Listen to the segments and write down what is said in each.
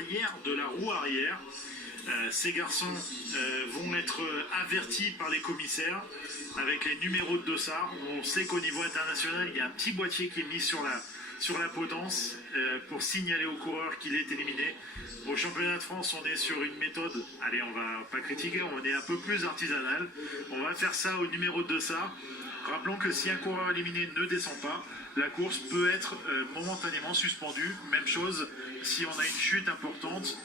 arrière de la roue arrière. Ces garçons vont être avertis par les commissaires avec les numéros de dossard. On sait qu'au niveau international, il y a un petit boîtier qui est mis sur la potence pour signaler au coureur qu'il est éliminé. Au championnat de France, on est sur une méthode, allez, on va pas critiquer, on est un peu plus artisanal. On va faire ça au numéro de dossard. Rappelons que si un coureur éliminé ne descend pas, la course peut être momentanément suspendue. Même chose si on a une chute importante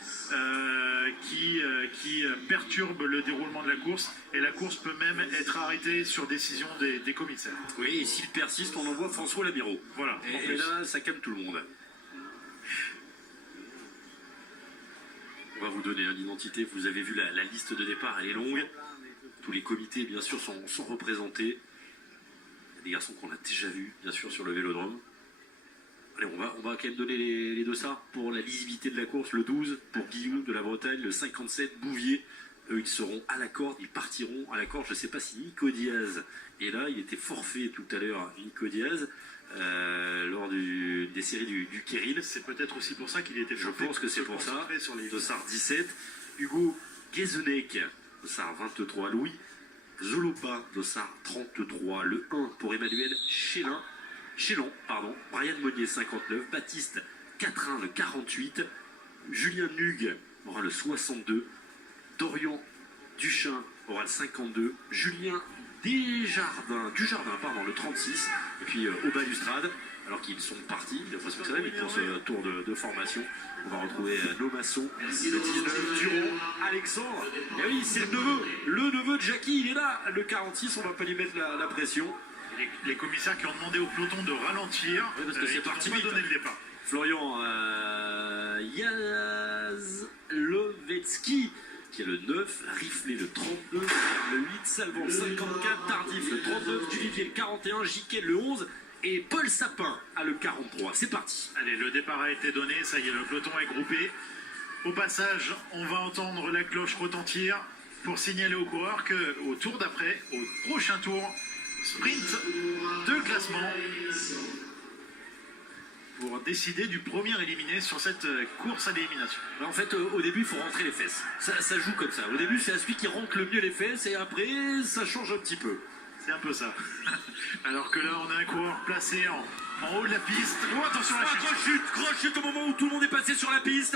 qui perturbe le déroulement de la course. Et la course peut même être arrêtée sur décision des commissaires. Oui, et s'il persiste, on envoie François Labiro. Voilà. Et là, ça calme tout le monde. On va vous donner l'identité. Vous avez vu la liste de départ, elle est longue. Tous les comités, bien sûr, sont représentés. Des garçons qu'on a déjà vus, bien sûr, sur le vélodrome. Allez, on va quand même donner les dossards pour la lisibilité de la course. Le 12 pour Guillaume de la Bretagne, le 57 Bouvier. Eux, ils seront à la corde, ils partiront à la corde. Je ne sais pas si Nico Diaz est là. Il était forfait tout à l'heure, Nico Diaz, lors des séries du Kéril. C'est peut-être aussi pour ça qu'il était forfait. Je pense que c'est pour ça. Dossard 17. Hugo Guézenec, dossard 23. Louis Zolopa, dossard 33, le 1 pour Emmanuel Chélan, Brian Monnier 59, Baptiste Catrin le 48, Julien Nugue aura le 62, Dorian Duchin aura le 52, Julien Dujardin, le 36, et puis au balustrade, alors qu'ils sont partis, il faut se faire vite pour ce tour de formation. On va retrouver nos maçons, le 19, Durand, Alexandre. Et oui, c'est le neveu de Jackie, il est là. Le 46, on va pas lui mettre la pression. Les commissaires qui ont demandé au peloton de ralentir, oui, parce que c'est parti vite. Donné le départ. Florian Yazlovetsky, qui est le 9, Riflet le 32, le 8, Salvan le 54, Tardif le 39, Duvivier le 41, Jiquet le 11. Et Paul Sapin a le 43. C'est parti. Allez, le départ a été donné. Ça y est, le peloton est groupé. Au passage, on va entendre la cloche retentir pour signaler aux coureurs qu'au tour d'après, au prochain tour, sprint de classement pour décider du premier éliminé sur cette course à l'élimination. En fait, au début, il faut rentrer les fesses. Ça joue comme ça. Au début, c'est à celui qui rentre le mieux les fesses et après, ça change un petit peu. C'est un peu ça. Alors que là, on a un coureur placé en haut de la piste. Oh, attention à la chute. Grosse chute au moment où tout le monde est passé sur la piste.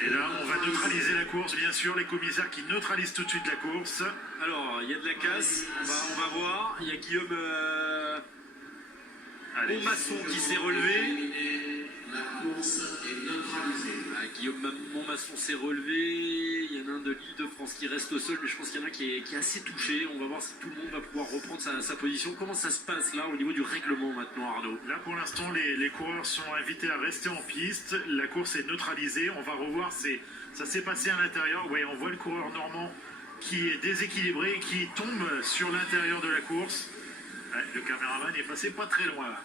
Et là, on va neutraliser la course, bien sûr. Les commissaires qui neutralisent tout de suite la course. Alors, il y a de la casse. On va voir. Il y a Guillaume Montmasson qui s'est relevé. La course est neutralisée. Guillaume Montmasson s'est relevé. Il y en a un de l'Île de France qui reste au sol, mais je pense qu'il y en a qui est assez touché. On va voir si tout le monde va pouvoir reprendre sa position. Comment ça se passe là au niveau du règlement maintenant, Arnaud? Là, pour l'instant, les coureurs sont invités à rester en piste. La course est neutralisée. On va revoir. Ça s'est passé à l'intérieur. Ouais, on voit le coureur normand qui est déséquilibré et qui tombe sur l'intérieur de la course. Ouais, le caméraman est passé pas très loin là.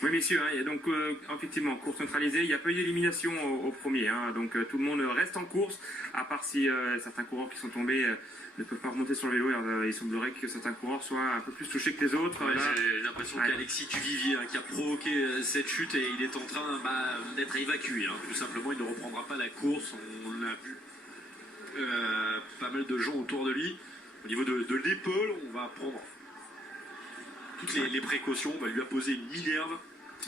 Oui, messieurs, hein, et donc effectivement, course neutralisée, il n'y a pas eu d'élimination au premier, hein, donc tout le monde reste en course, à part si certains coureurs qui sont tombés ne peuvent pas remonter sur le vélo. Il semblerait que certains coureurs soient un peu plus touchés que les autres. Ouais, j'ai l'impression qu'Alexis Duvivier, qui a provoqué cette chute, et il est en train d'être évacué. Hein, tout simplement, il ne reprendra pas la course. On a vu pas mal de gens autour de lui. Au niveau de l'épaule, on va prendre toutes les précautions, on va lui apposer une minerve.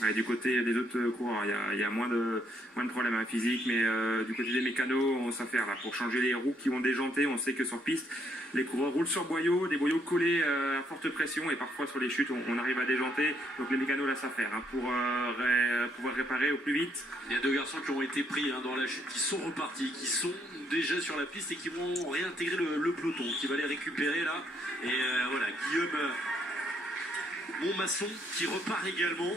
Ouais, du côté des autres coureurs, il y a moins de problèmes physiques, mais du côté des mécanos, on sait faire là pour changer les roues qui vont déjanter. On sait que sur piste, les coureurs roulent sur boyaux, des boyaux collés à forte pression, et parfois sur les chutes, on arrive à déjanter. Donc les mécanos là, ça faire hein, pour pouvoir réparer au plus vite. Il y a deux garçons qui ont été pris dans la chute, qui sont repartis, qui sont déjà sur la piste et qui vont réintégrer le peloton, qui va les récupérer là. Et voilà, Guillaume Montmasson qui repart également.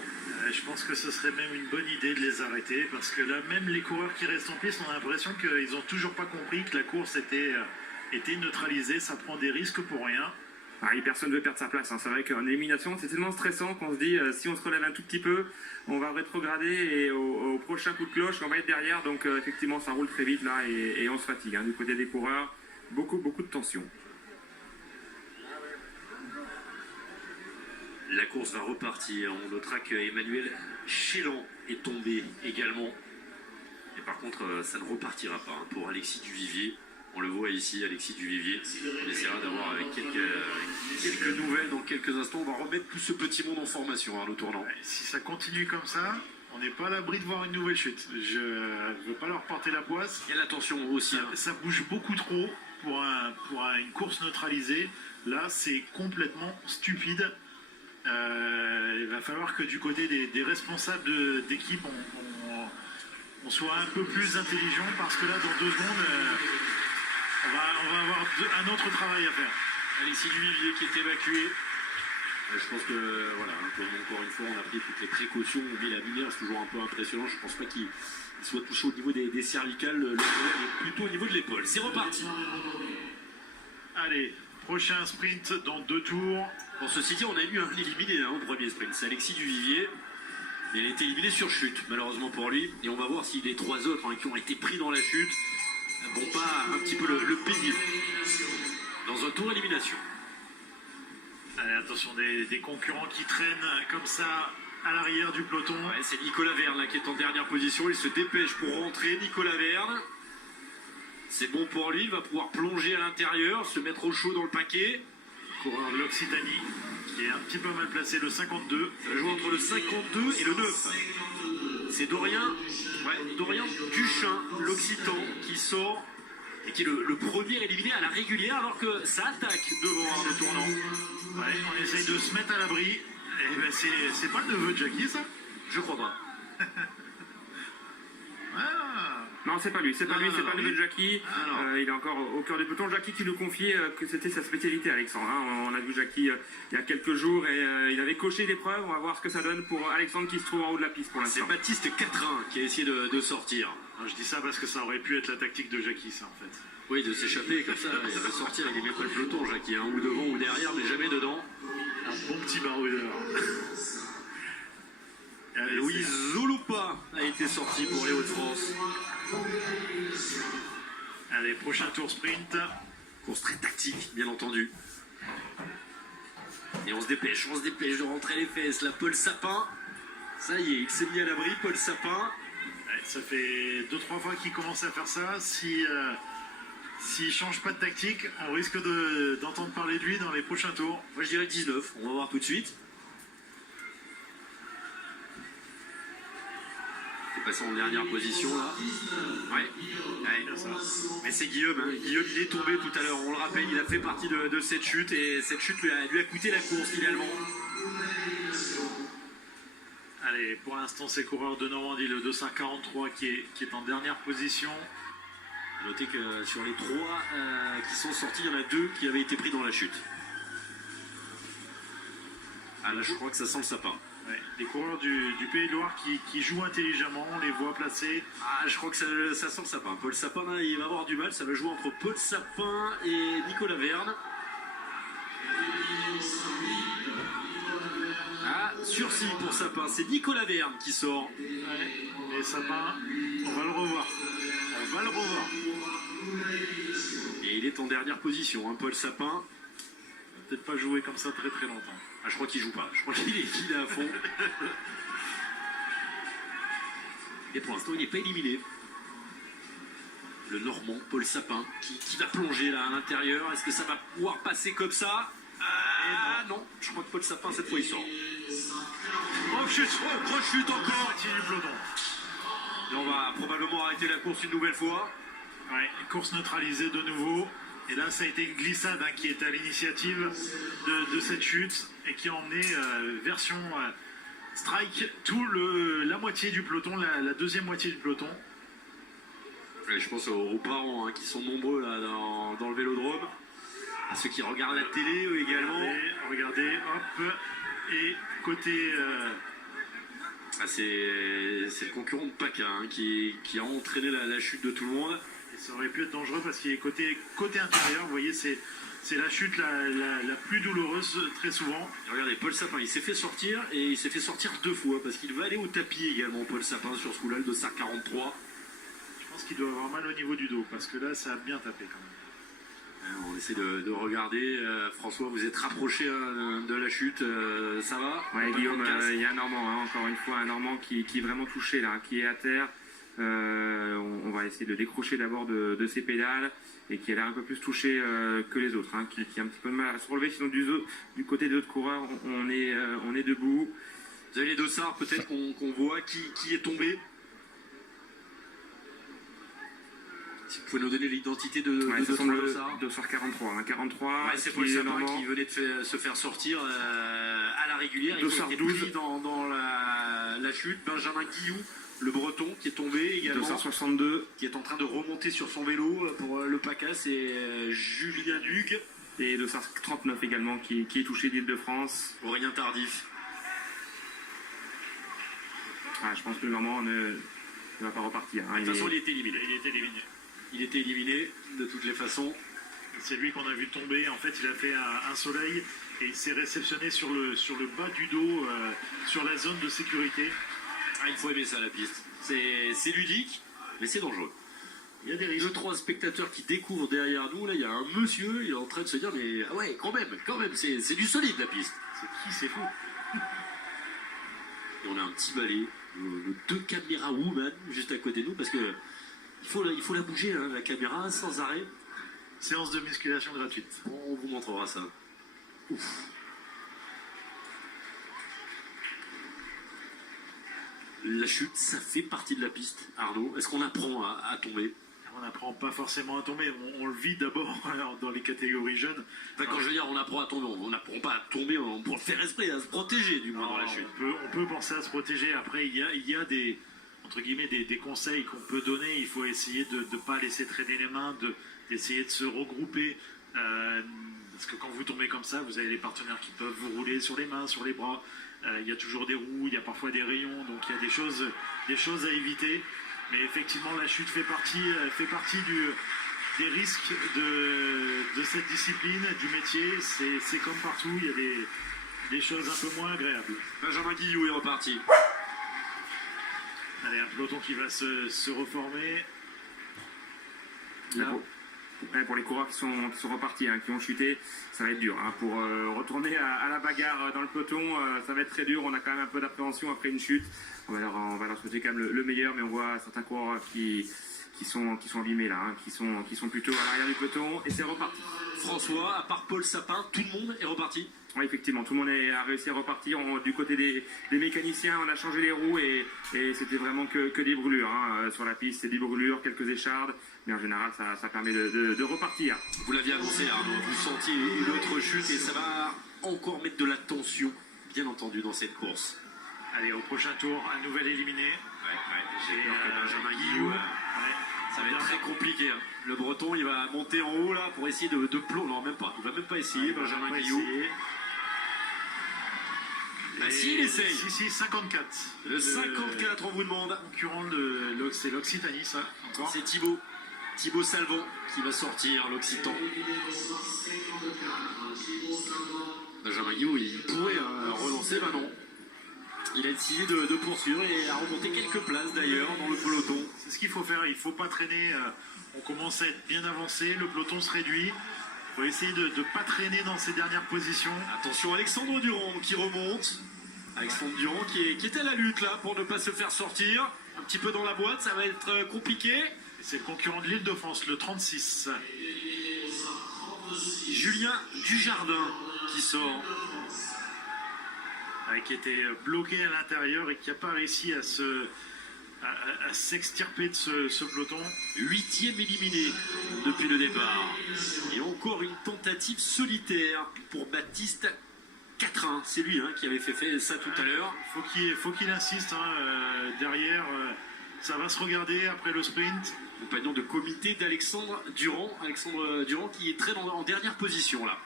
Je pense que ce serait même une bonne idée de les arrêter, parce que là, même les coureurs qui restent en piste, on a l'impression qu'ils n'ont toujours pas compris que la course était neutralisée. Ça prend des risques pour rien. Personne ne veut perdre sa place. Hein. C'est vrai qu'en élimination, c'est tellement stressant qu'on se dit si on se relève un tout petit peu, on va rétrograder et au prochain coup de cloche, on va être derrière. Donc effectivement, ça roule très vite là et on se fatigue. Hein. Du côté des coureurs, beaucoup de tension. La course va repartir. On notera que Emmanuel Chélan est tombé également. par contre, ça ne repartira pas hein, pour Alexis Duvivier. On le voit ici, Alexis Duvivier. On essaiera d'avoir quelques nouvelles dans quelques instants. On va remettre tout ce petit monde en formation, Arnaud Tournant. Si ça continue comme ça, on n'est pas à l'abri de voir une nouvelle chute. Je ne veux pas leur porter la poisse. Il y a l'attention aussi. Hein. Ça bouge beaucoup trop pour une course neutralisée. Là, c'est complètement stupide. Il va falloir que du côté des responsables d'équipe, on soit un peu plus intelligent parce que là, dans 2 secondes, on va avoir un autre travail à faire. Alexis Duvivier qui est évacué. Je pense que, voilà, encore une fois, on a pris toutes les précautions, on met la lumière, c'est toujours un peu impressionnant. Je ne pense pas qu'il soit touché au niveau des cervicales, le problème est plutôt au niveau de l'épaule. C'est reparti. Allez, prochain sprint dans 2 tours. Pour ceci dit, on a eu un éliminé hein, au premier sprint, c'est Alexis Duvivier. Il a été éliminé sur chute, malheureusement pour lui. Et on va voir si les 3 autres hein, qui ont été pris dans la chute vont pas un petit peu le payer dans un tour élimination. Allez, attention, des concurrents qui traînent comme ça à l'arrière du peloton. Ouais, c'est Nicolas Verne là, qui est en dernière position. Il se dépêche pour rentrer. Nicolas Verne. C'est bon pour lui. Il va pouvoir plonger à l'intérieur, se mettre au chaud dans le paquet. Coureur de l'Occitanie qui est un petit peu mal placé, le 52. Ça joue entre le 52 et le 9. C'est Dorian Duchin, l'Occitan, qui sort et qui est le premier éliminé à la régulière alors que ça attaque devant le tournant. Ouais, on essaye de se mettre à l'abri. Et ben c'est pas le neveu de Jackie, ça? Je crois pas. Ah. Non, c'est pas lui, c'est pas lui, c'est pas le oui. de Jackie. Il est encore au cœur du peloton. Jackie qui nous confiait que c'était sa spécialité, Alexandre. Hein. On a vu Jackie il y a quelques jours et il avait coché l'épreuve. On va voir ce que ça donne pour Alexandre qui se trouve en haut de la piste pour C'est l'instant. Baptiste Quatrain qui a essayé de sortir. Non, je dis ça parce que ça aurait pu être la tactique de Jackie, ça, en fait. Oui, de s'échapper comme ça, il va sortir, il est même pas le peloton, Jackie, hein, ou devant ou derrière, mais jamais dedans. Un bon petit baroudeur. Louis Zolupa a été sorti pour les Hauts-de-France. Allez, prochain tour sprint. Course très tactique, bien entendu. Et on se dépêche de rentrer les fesses. Là, Paul Sapin, ça y est, il s'est mis à l'abri, Paul Sapin. Ouais, ça fait 2-3 fois qu'il commence à faire ça. S'il change pas de tactique, on risque d'entendre parler de lui dans les prochains tours. Moi, je dirais 19, on va voir tout de suite. Passé en dernière position là. Ouais. Mais c'est Guillaume. Hein. Guillaume il est tombé tout à l'heure. On le rappelle, il a fait partie de cette chute et cette chute lui a coûté la course finalement. Allez, pour l'instant c'est coureur de Normandie, le 243 qui est en dernière position. Notez que sur les 3 qui sont sortis, il y en a 2 qui avaient été pris dans la chute. Ah là je crois que ça sent le sapin. Ouais, les coureurs du Pays de Loire qui jouent intelligemment, on les voit placés. Ah, je crois que ça sent le sapin. Paul Sapin, là, il va avoir du mal. Ça va jouer entre Paul Sapin et Nicolas Verne. Ah, sursis pour Sapin. C'est Nicolas Verne qui sort. Ouais, et Sapin, on va le revoir. On va le revoir. Et il est en dernière position, hein, Paul Sapin. Il va peut-être pas jouer comme ça très très longtemps. Ah, je crois qu'il joue pas. Je crois qu'il est à fond. Et pour l'instant, il n'est pas éliminé. Le Normand, Paul Sapin, qui va plonger là à l'intérieur. Est-ce que ça va pouvoir passer comme ça? Ah non, je crois que Paul Sapin, cette fois, il sort. Rechute encore. Moitié du peloton. Et on va probablement arrêter la course une nouvelle fois. Ouais, course neutralisée de nouveau. Et là, ça a été une glissade hein, qui est à l'initiative de cette chute et qui a emmené version strike la moitié du peloton, la deuxième moitié du peloton. Et je pense aux parents hein, qui sont nombreux là dans le vélodrome, à ceux qui regardent la télé eux également. Regardez, hop, et côté... C'est le concurrent de PACA hein, qui a entraîné la chute de tout le monde. Et ça aurait pu être dangereux parce qu'il est côté intérieur, vous voyez, c'est la chute la plus douloureuse très souvent. Et regardez, Paul Sapin, il s'est fait sortir et il s'est fait sortir 2 fois parce qu'il va aller au tapis également, Paul Sapin, sur ce coup-là, le dossard 43. Je pense qu'il doit avoir mal au niveau du dos parce que là, ça a bien tapé quand même. On essaie de regarder. François, vous êtes rapproché de la chute, ça va? Ouais, Guillaume, il y a un Normand, hein, encore une fois, un Normand qui est vraiment touché là, qui est à terre. On va essayer de décrocher d'abord de ses pédales et qui a l'air un peu plus touché que les autres, hein, qui a un petit peu de mal à se relever. Sinon du côté des autres coureurs, on est debout. Vous avez les dossards peut-être qu'on voit qui est tombé. Si vous pouvez nous donner l'identité de Ouais, ça deux, semble trois le dossards. dossard 43. Hein, 43 Ouais, c'est qui Paul est Sapin normalement- qui venait de se faire sortir à la régulière. Il Dossard était 12. pris dans la chute. Benjamin Guillou, le breton, qui est tombé également. Dossard 62 Qui est en train de remonter sur son vélo pour le PACAS. Et Julien Hugues, et dossard 39 également qui est touché d'Île-de-France. Aurélien Tardif. Ah, je pense que normalement ne va pas repartir. Hein. De toute façon, il était éliminé. Il était éliminé. Il était éliminé de toutes les façons. C'est lui qu'on a vu tomber. En fait, il a fait un soleil et il s'est réceptionné sur le bas du dos, sur la zone de sécurité. Ah, il faut aimer ça, la piste. C'est ludique, mais c'est dangereux. Il y a des Deux, risques. trois spectateurs qui découvrent derrière nous. Là, il y a un monsieur, il est en train de se dire, mais ah ouais, quand même, c'est du solide, la piste. C'est qui, c'est fou. Et on a un petit balai, nos deux caméras woman juste à côté de nous, parce que il faut la bouger, hein, la caméra, sans arrêt. Séance de musculation gratuite. On vous montrera ça. Ouf. La chute, ça fait partie de la piste, Arnaud. Est-ce qu'on apprend à tomber? On n'apprend pas forcément à tomber. On le vit d'abord dans les catégories jeunes. Enfin, quand je veux dire on apprend à tomber, on n'apprend pas à tomber, on peut le faire esprit, à se protéger du moins dans la chute. On peut penser à se protéger. Après, il y a des, entre guillemets, des conseils qu'on peut donner. Il faut essayer de ne pas laisser traîner les mains, d'essayer de se regrouper. Parce que quand vous tombez comme ça, vous avez les partenaires qui peuvent vous rouler sur les mains, sur les bras. Il y a toujours des roues, il y a parfois des rayons. Donc il y a des choses à éviter. Mais effectivement, la chute fait partie des risques de cette discipline, du métier. C'est comme partout, il y a des choses un peu moins agréables. Benjamin Guillou est reparti. Allez, un peloton qui va se reformer. Là, Pour les coureurs qui sont repartis, hein, qui ont chuté, ça va être dur. Hein, pour retourner à la bagarre dans le peloton, ça va être très dur. On a quand même un peu d'appréhension après une chute. On va leur souhaiter quand même le meilleur, mais on voit certains coureurs qui sont abîmés là, hein, qui sont plutôt à l'arrière du peloton, et c'est reparti. François, à part Paul Sapin, tout le monde est reparti. Oui, effectivement, tout le monde a réussi à repartir. Du côté des mécaniciens, on a changé les roues et c'était vraiment que des brûlures. Hein. Sur la piste, c'est des brûlures, quelques échardes, mais en général, ça permet de repartir. Vous l'aviez annoncé, Arnaud, vous sentiez une autre chute et ça va encore mettre de la tension, bien entendu, dans cette course. allez, au prochain tour, un nouvel éliminé. J'ai peur que Benjamin Guillou, ça va être très compliqué. Hein. Le Breton, il va monter en haut là pour essayer de plomber. Non, même pas. Il va même pas essayer, Benjamin Guillou. Ah si, il essaye. Si, 54. Le 54, on vous demande. Concurrent c'est l'Occitanie, ça, encore. C'est Thibaut Salvant qui va sortir, l'Occitan. Benjamin Guillou, il pourrait relancer, ben non. Il a décidé de poursuivre et a remonté quelques places d'ailleurs dans le peloton. C'est ce qu'il faut faire, il ne faut pas traîner. On commence à être bien avancé, le peloton se réduit. Il faut essayer de ne pas traîner dans ces dernières positions. Attention, Alexandre Durand qui remonte. Alexandre Durand qui est à la lutte là pour ne pas se faire sortir. Un petit peu dans la boîte, ça va être compliqué. C'est le concurrent de l'Île-de-France, le 36. Julien Dujardin qui sort. Qui était bloqué à l'intérieur et qui n'a pas réussi à s'extirper de ce peloton. 8e éliminé depuis le départ. Et encore une tentative solitaire pour Baptiste Quatrain. C'est lui qui avait fait ça tout à l'heure. Faut qu'il insiste. Derrière, ça va se regarder après le sprint. Compagnon de comité d'Alexandre Durand. Alexandre Durand qui est en dernière position là.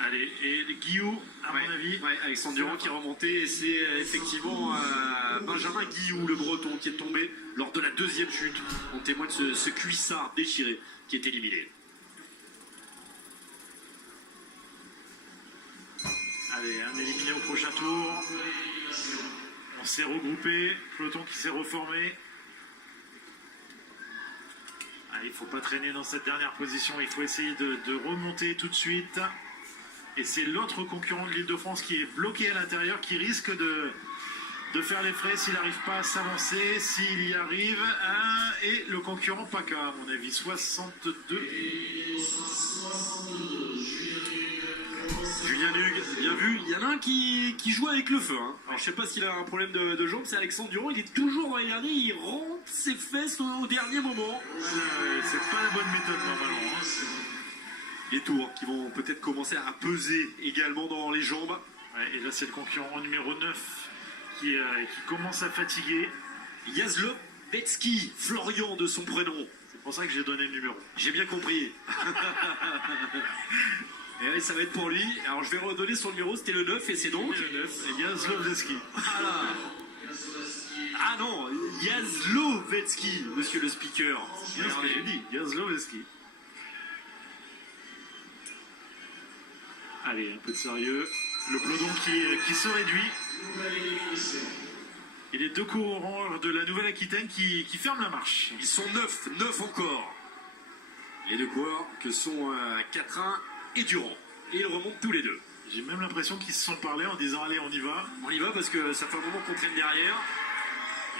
Allez, et Guillou, à mon avis. Ouais, Alexandre Durand qui est remonté et c'est effectivement Benjamin Guillou, le breton, qui est tombé lors de la deuxième chute. On témoigne de ce cuissard déchiré qui est éliminé. Allez, un éliminé au prochain tour. On s'est regroupé, peloton qui s'est reformé. Allez, il ne faut pas traîner dans cette dernière position, il faut essayer de remonter tout de suite. Et c'est l'autre concurrent de l'Île-de-France qui est bloqué à l'intérieur, qui risque de de faire les frais s'il n'arrive pas à s'avancer. S'il y arrive, et le concurrent PACA, à mon avis, 62. Julien Hugues, bien vu. Il y en a un qui joue avec le feu. Hein. Alors je sais pas s'il a un problème de jambes, c'est Alexandre Durand. Il est toujours dans les derniers, il rentre ses fesses au dernier moment. C'est pas la bonne méthode normalement. Hein. Les tours qui vont peut-être commencer à peser également dans les jambes. Ouais, et là c'est le concurrent numéro 9 qui commence à fatiguer. Yazlovetsky, Florian de son prénom. C'est pour ça que j'ai donné le numéro. J'ai bien compris. Et ouais, ça va être pour lui. Alors je vais redonner son numéro, c'était le 9 et c'est donc Le 9, et Yazlovetsky. Voilà. Ah non, Yazlovetsky, monsieur le speaker. C'est ce que j'ai dit, Yazlovetsky. Allez, un peu de sérieux. Le peloton qui se réduit. Et les deux coureurs de la Nouvelle-Aquitaine qui ferment la marche. Ils sont 9 encore. Les deux coureurs que sont Quatrain et Durand. Et ils remontent tous les deux. J'ai même l'impression qu'ils se sont parlé en disant allez on y va. On y va parce que ça fait un moment qu'on traîne derrière.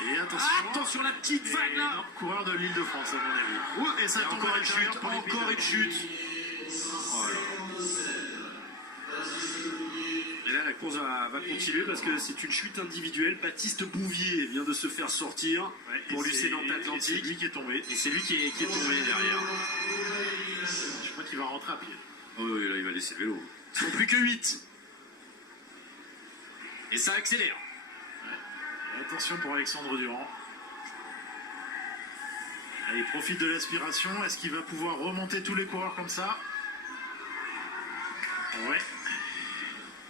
Et attention. Attention la petite vague là. Énorme coureur de l'Île-de-France à mon avis. Et ça tombe encore une chute. Encore une chute. Oh là. Et là, la course va continuer parce que c'est une chute individuelle. Baptiste Bouvier vient de se faire sortir pour l'UC Nantes Atlantique. C'est lui qui est tombé. Et c'est lui qui est tombé derrière. Je crois qu'il va rentrer à pied. Oh oui, là, il va laisser le vélo. Ils sont plus que 8. Et ça accélère. Et attention pour Alexandre Durand. Allez, il profite de l'aspiration. Est-ce qu'il va pouvoir remonter tous les coureurs comme ça? Ouais.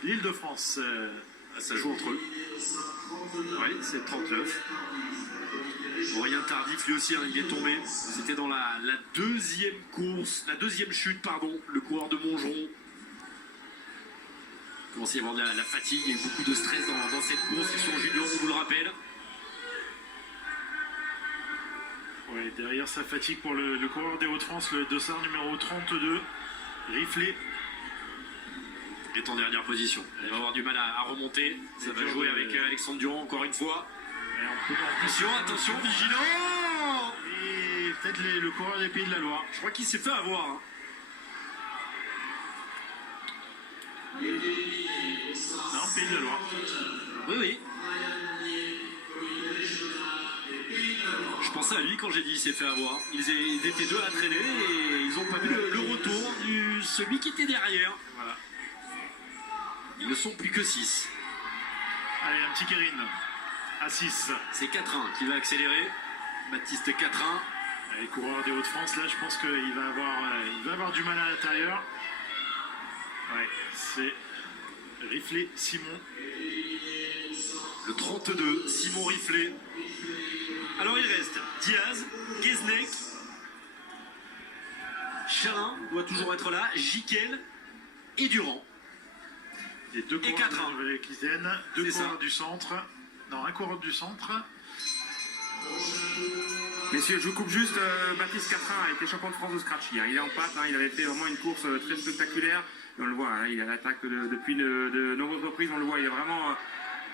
L'Île-de-France. Ça joue entre eux. Oui, c'est 39. Aurélien Tardif, lui aussi, hein, il est tombé. C'était dans la deuxième course, la deuxième chute, pardon, le coureur de Montgeron. Il commence à y avoir de la fatigue, il y a eu beaucoup de stress dans cette course. Ils sont juniors, on vous le rappelle. Ouais, derrière sa fatigue pour le coureur des Hauts-de-France, le dossard numéro 32, Riflet. Est en dernière position. Il va avoir du mal à remonter. Ça va jouer avec Alexandre Durand encore une fois. Attention, vigilant. Et peut-être le coureur des Pays de la Loire. Je crois qu'il s'est fait avoir. Hein. Non, Pays de la Loire. Oui. Je pensais à lui quand j'ai dit il s'est fait avoir. Ils étaient deux à traîner et ils n'ont pas vu le retour de celui qui était derrière. Voilà. Ils ne sont plus que 6. Allez, un petit Kérine. À 6. C'est Quatrain qui va accélérer. Baptiste Quatrain. Les coureurs des Hauts-de-France, là, je pense qu'il va avoir du mal à l'intérieur. Ouais, c'est Riflet, Simon. Le 32, Simon Riflet. Alors il reste Diaz, Guesnec, Chalin doit toujours être là, Jiquel et Durand. Les deux coureurs de la Quatrain. Nouvelle-Aquitaine, deux C'est coureurs ça. du centre. Non, un coureur du centre. Messieurs, je vous coupe juste, Baptiste Quatrain a été champion de France de scratch hier. Il est en pâte, hein, il avait fait vraiment une course très spectaculaire. Et on le voit, hein, il a l'attaque depuis de nombreuses reprises, on le voit, il est vraiment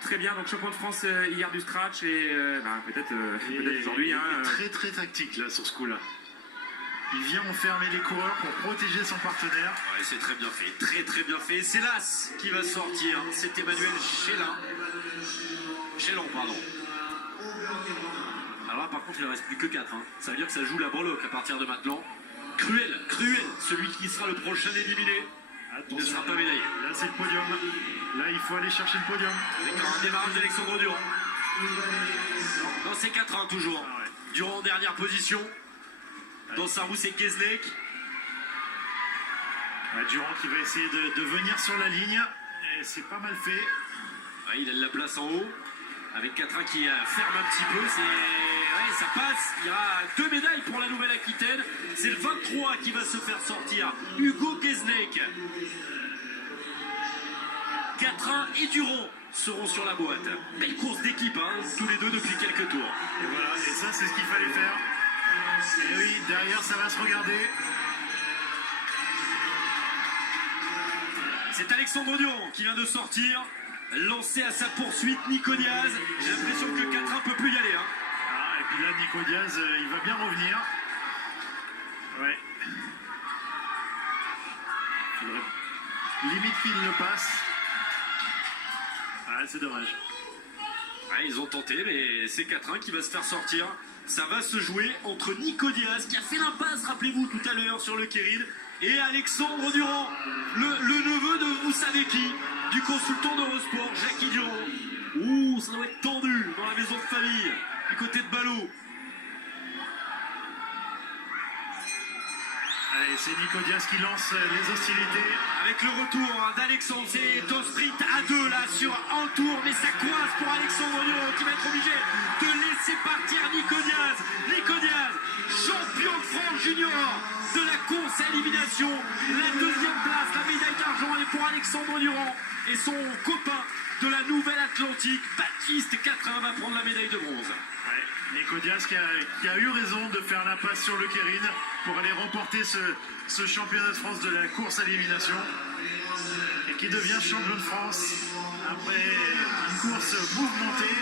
très bien. Donc champion de France hier du scratch et peut-être aujourd'hui. Hein, Il est très très tactique là sur ce coup-là. Il vient enfermer les coureurs pour protéger son partenaire. Ouais, c'est très bien fait, très bien fait. C'est l'As qui va sortir, c'est Emmanuel Chélan, pardon. Alors là, par contre, il ne reste plus que 4. Hein. Ça veut dire que ça joue la breloque à partir de maintenant. Cruel, celui qui sera le prochain éliminé. Il ne sera pas médaillé. Là, c'est le podium. Là, il faut aller chercher le podium. Avec un démarrage d'Alexandre Durand. Non, c'est 4-1 toujours. Ah ouais. Durand en dernière position. Dans sa roue, c'est Guesnec. Ouais, Durand qui va essayer de venir sur la ligne. Et c'est pas mal fait. Ouais, il a de la place en haut. Avec Quatrain qui ferme un petit peu. Ouais, ça passe. Il y aura 2 médailles pour la Nouvelle-Aquitaine. C'est le 23 qui va se faire sortir. Hugo Guesnec. Quatrain et Durand seront sur la boîte. Belle course d'équipe, hein, tous les deux depuis quelques tours. Et voilà, et ça, c'est ce qu'il fallait faire. Et oui, derrière, ça va se regarder. C'est Alexandre Durand qui vient de sortir. lancé à sa poursuite. Nico Diaz, j'ai l'impression que le 4-1 peut plus y aller. Hein. Ah, et puis là, Nico Diaz, il va bien revenir. Ouais. Limite qu'il le passe. Ah, c'est dommage. Ouais, ils ont tenté, mais c'est 4-1 qui va se faire sortir. Ça va se jouer entre Nico Diaz, qui a fait l'impasse, rappelez-vous, tout à l'heure sur le Kéril, et Alexandre Durand, le neveu de vous savez qui, du consultant d'Eurosport, Jackie Durand. Ouh, ça doit être tendu dans la maison de famille, du côté de Ballot. Allez, c'est Nico Diaz qui lance les hostilités. Avec le retour d'Alexandre, c'est un sprint à 2 là sur un tour, mais ça coince pour Alexandre Durand qui va être obligé de laisser partir Nico Diaz. Nico Diaz, champion de France junior de la course à élimination. La deuxième place, la médaille d'argent est pour Alexandre Durand et son copain de la Nouvelle-Atlantique, Baptiste 4-1, va prendre la médaille de bronze. Ouais, Nico Diaz qui a eu raison de faire la passe sur le Kérine pour aller remporter ce championnat de France de la course à l'élimination et qui devient champion de France après une course mouvementée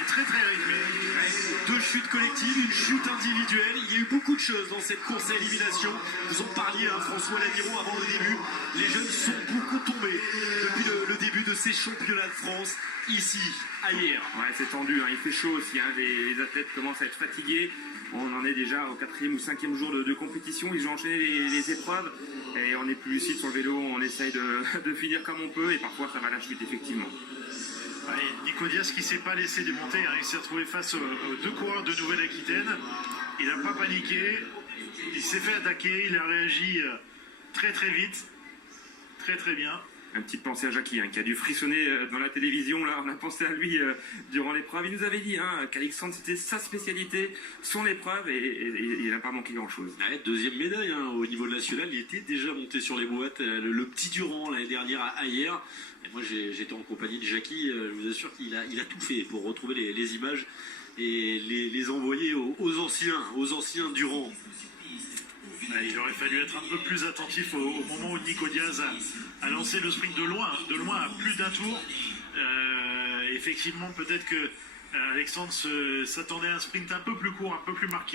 et très très rythmée. Ouais, 2 chutes collectives, une chute individuelle. Il y a eu beaucoup de choses dans cette course à élimination. Vous en parliez, hein, François Lamiron, avant le début. Les jeunes sont beaucoup tombés depuis le début de ces championnats de France, ici, à hier. Ouais, c'est tendu, hein. Il fait chaud aussi, hein. Les athlètes commencent à être fatigués. On en est déjà au 4e ou 5e jour de compétition. Ils ont enchaîné les épreuves et on est plus lucide sur le vélo. On essaye de finir comme on peut et parfois ça va à la chute, effectivement. Ouais, Nico Diaz qui ne s'est pas laissé démonter, hein. Il s'est retrouvé face aux 2 coureurs de Nouvelle-Aquitaine. Il n'a pas paniqué, il s'est fait attaquer, il a réagi très très vite, très très bien. Une petite pensée à Jackie, hein, qui a dû frissonner dans la télévision. Là, on a pensé à lui durant l'épreuve. Il nous avait dit, hein, qu'Alexandre, c'était sa spécialité, son épreuve, et il n'a pas manqué grand-chose. Ouais, 2e médaille, hein, au niveau national. Il était déjà monté sur les boîtes. Le petit Durand, l'année dernière, à hier. Et moi, j'étais en compagnie de Jackie. Je vous assure qu'il a tout fait pour retrouver les images et les envoyer aux anciens Durand. Il aurait fallu être un peu plus attentif au moment où Nico Diaz a lancé le sprint de loin à plus d'un tour. Effectivement, peut-être que Alexandre s'attendait à un sprint un peu plus court, un peu plus marqué.